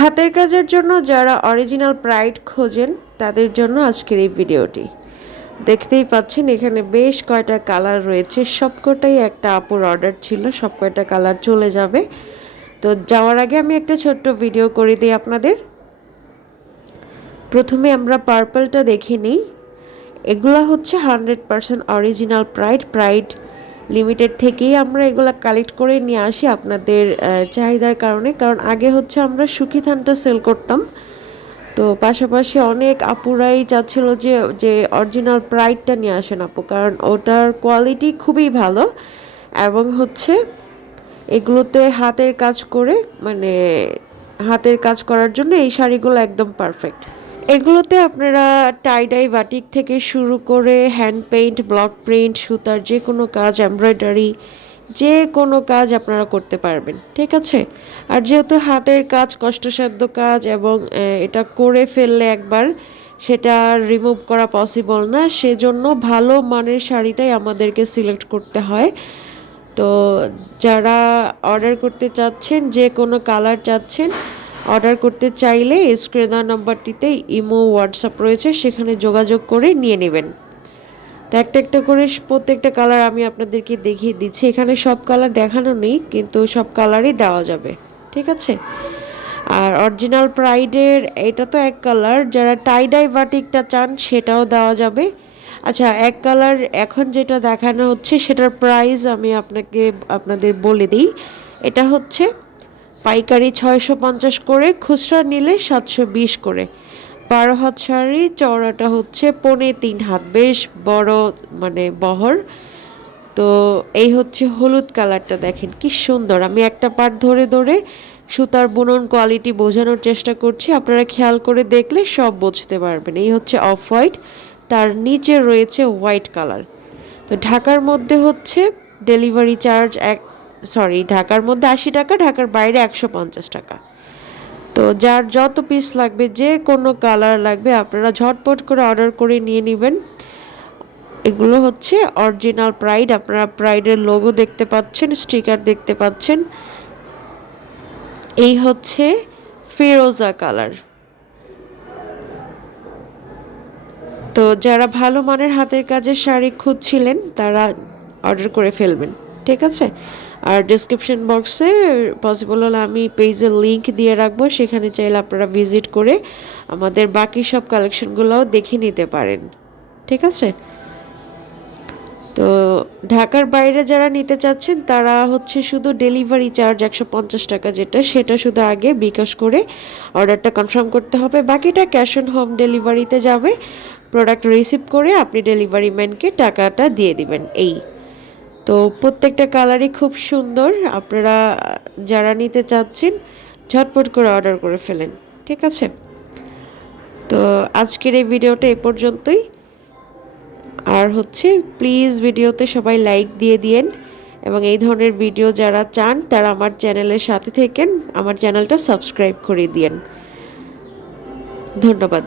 হাতের কাজের জন্য যারা অরিজিনাল প্রাইড খোঁজেন, তাদের জন্য আজকের এই ভিডিওটি। দেখতেই পাচ্ছেন, এখানে বেশ কয়টা কালার রয়েছে। সবকটাই একটা আপুর অর্ডার ছিল সব কয়টা কালার চলে যাবে। তো যাওয়ার আগে আমি একটা ছোট্ট ভিডিও করে দিই আপনাদের। প্রথমে আমরা পার্পলটা দেখে নিই। এগুলা হচ্ছে hundred percent original pride pride limited থেকেই আমরা এগুলা কালেক্ট করে নিয়ে আসি আপনাদের চাহিদার কারণে। কারণ আগে হচ্ছে আমরা সুখী ধানটা সেল করতাম। তো পাশাপাশি অনেক আপুরাই চাচ্ছিল যে যে অরিজিনাল প্রাইডটা নিয়ে আসেন আপু, কারণ ওটার কোয়ালিটি খুবই ভালো। এবং হচ্ছে এগুলোতে হাতের কাজ করে মানে হাতের কাজ করার জন্য এই শাড়িগুলো একদম পারফেক্ট এগুলোতে আপনারা টাইডাই বাটিক থেকে শুরু করে হ্যান্ড পেইন্ট ব্লক প্রিন্ট সুতার যে কোনো কাজ এমব্রয়ডারি যে কোনো কাজ আপনারা করতে পারবেন, ঠিক আছে? আর যেহেতু হাতের কাজ কষ্টসাধ্য কাজ এবং এটা করে ফেললে একবার সেটা রিমুভ করা পসিবল না, সেজন্য ভালো মানের শাড়িটাই আমাদেরকে সিলেক্ট করতে হয়। তো যারা অর্ডার করতে চাচ্ছেন, যে কোনো কালার চাচ্ছেন অর্ডার করতে চাইলে স্ক্রিনার নাম্বারটিতে ইমো, হোয়াটসঅ্যাপ রয়েছে, সেখানে যোগাযোগ করে নিয়ে নেবেন। তো একটা একটা করে প্রত্যেকটা কালার আমি আপনাদেরকে দেখিয়ে দিচ্ছি। এখানে সব কালার দেখানো নেই, কিন্তু সব কালারই দেওয়া যাবে। ঠিক আছে? আর অরিজিনাল প্রাইডের এটা তো এক কালার। যারা টাইডাই বাটিকটা চান, সেটাও দেওয়া যাবে। আচ্ছা এক কালার এখন যেটা দেখানো হচ্ছে, সেটার প্রাইস আমি আপনাকে, আপনাদের বলে দিই। এটা হচ্ছে পাইকারি ছয়শো পঞ্চাশ করে, খুচরা নিলে সাতশো বিশ করে। বারো হাত শাড়ি, চওড়াটা হচ্ছে পনে তিন হাত, বেশ বড় মানে বহর। তো এই হচ্ছে হলুদ কালারটা, দেখেন কি সুন্দর। আমি একটা পার্ট ধরে ধরে সুতার বুনন কোয়ালিটি বোঝানোর চেষ্টা করছি। আপনারা খেয়াল করে দেখলে সব বুঝতে পারবেন। এই হচ্ছে অফ হোয়াইট, তার নিচে রয়েছে হোয়াইট কালার। তো ঢাকার মধ্যে হচ্ছে ডেলিভারি চার্জ এক সরি ঢাকার মধ্যে আশি টাকা, ঢাকার বাইরে একশো পঞ্চাশ টাকা। তো যার যত পিস লাগবে, যে কোনো কালার লাগবে, আপনারা ঝটপট করে অর্ডার করে নিয়ে নেবেন। এগুলো হচ্ছে অরিজিনাল প্রাইড আপনারা প্রাইডের লোগো দেখতে পাচ্ছেন স্টিকার দেখতে পাচ্ছেন। এই হচ্ছে ফিরোজা কালার তো যারা ভালো মানের হাতের কাজের শাড়ি খুঁজছিলেন, তারা অর্ডার করে ফেলবেন, ঠিক আছে? আর ডিসক্রিপশন বক্সে পসিবল হলে আমি পেজের লিঙ্ক দিয়ে রাখব, সেখানে চাইলে আপনারা ভিজিট করে আমাদের বাকি সব কালেকশনগুলোও দেখে নিতে পারেন। ঠিক আছে? তো ঢাকার বাইরে যারা নিতে চাচ্ছেন, তারা হচ্ছে শুধু ডেলিভারি চার্জ একশো পঞ্চাশ টাকা যেটা, সেটা শুধু আগে বিকাশ করে অর্ডারটা কনফার্ম করতে হবে। বাকিটা ক্যাশ অন হোম ডেলিভারিতে যাবে। প্রোডাক্ট রিসিভ করে আপনি ডেলিভারি ম্যানকে টাকাটা দিয়ে দিবেন, এই। তো প্রত্যেকটা কালারই খুব সুন্দর। আপনারা, যারা নিতে চাচ্ছেন, ঝটপট করে অর্ডার করে ফেলেন। ঠিক আছে? তো আজকের এই ভিডিওটা এ পর্যন্তই। আর হচ্ছে প্লিজ ভিডিওতে সবাই লাইক দিয়ে দিয়েন। এবং এই ধরনের ভিডিও যারা চান, তারা আমার চ্যানেলের সাথে থেকেন। আমার চ্যানেলটা সাবস্ক্রাইব করে দিয়েন। ধন্যবাদ।